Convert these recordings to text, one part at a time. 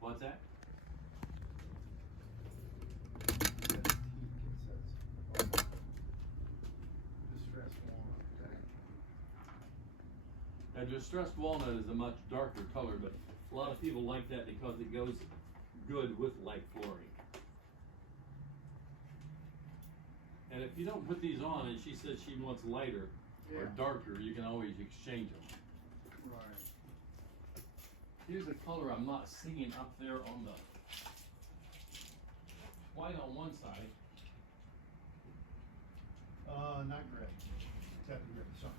What's that? A distressed walnut is a much darker color, but a lot of people like that because it goes good with light flooring. And if you don't put these on and she says she wants lighter or darker, you can always exchange them. Right. Here's a color I'm not seeing up there on the white on one side. Not gray. Tepid gray, sorry.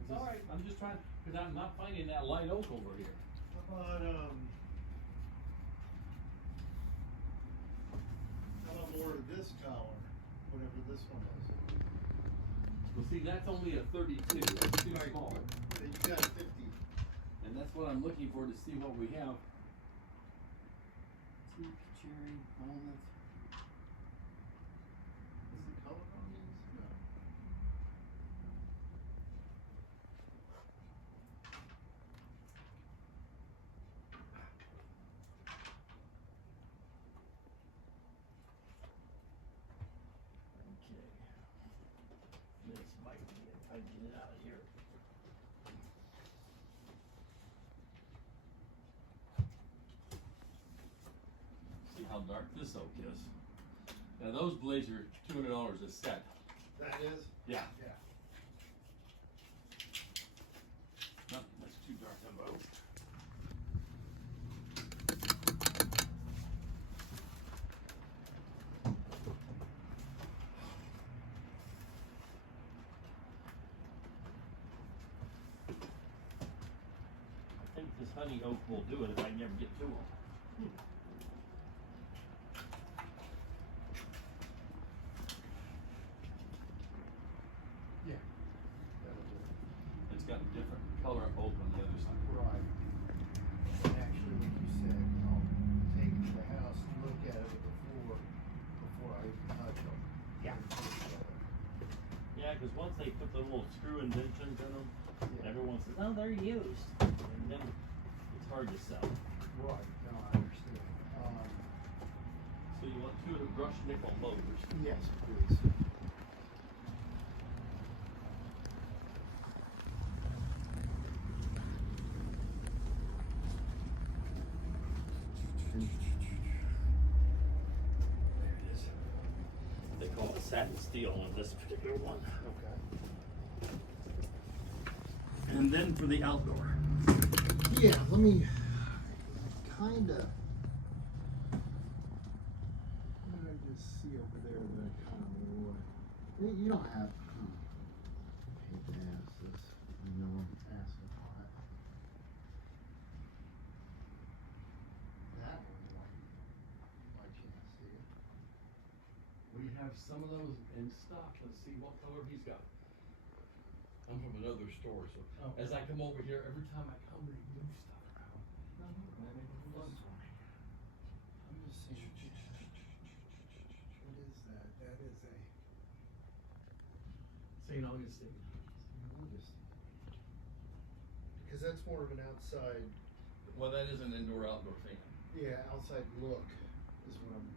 It's all right. I'm just trying, because I'm not finding that light oak over here. How about more of this color, whatever this one is? Well, see, that's only a 32. It's too Right. small. Then you got a 50. And that's what I'm looking for to see what we have. Teak, cherry, walnuts. Is the color on these? No. Okay. This might be it. I get it out of here. See how dark this oak is. Now those blades are $200 a set. That is? Yeah. Yeah. No, that's too dark of oak. I think this honey oak will do it if I never get to them. Yeah. That'll do it. It's got a different color oak on the other side. Right. And actually, like you said, I'll take it to the house and look at it before I even touch them. Yeah. Yeah, because once they put the little screw indentions in them, everyone says, "Oh, they're used," and then it's hard to sell. Right, no, I understand. So you want two of the brushed nickel motors. Yes, please. There it is. They call it satin steel on this particular one. Okay. And then for the outdoor. Yeah, let me kinda. What did I just see over there that I kind of what? You don't have. I hate to ask this. I know I'm asking a lot. That one, why can't I see it? We have some of those in stock. Let's see what color he's got. I'm from another store, so as I come over here, every time I come, they move stuff around. I'm just seeing. What is that? That is a. St. Augustine. Because that's more of an outside, Well, that is an indoor-outdoor fan. yeah, outside look is what I'm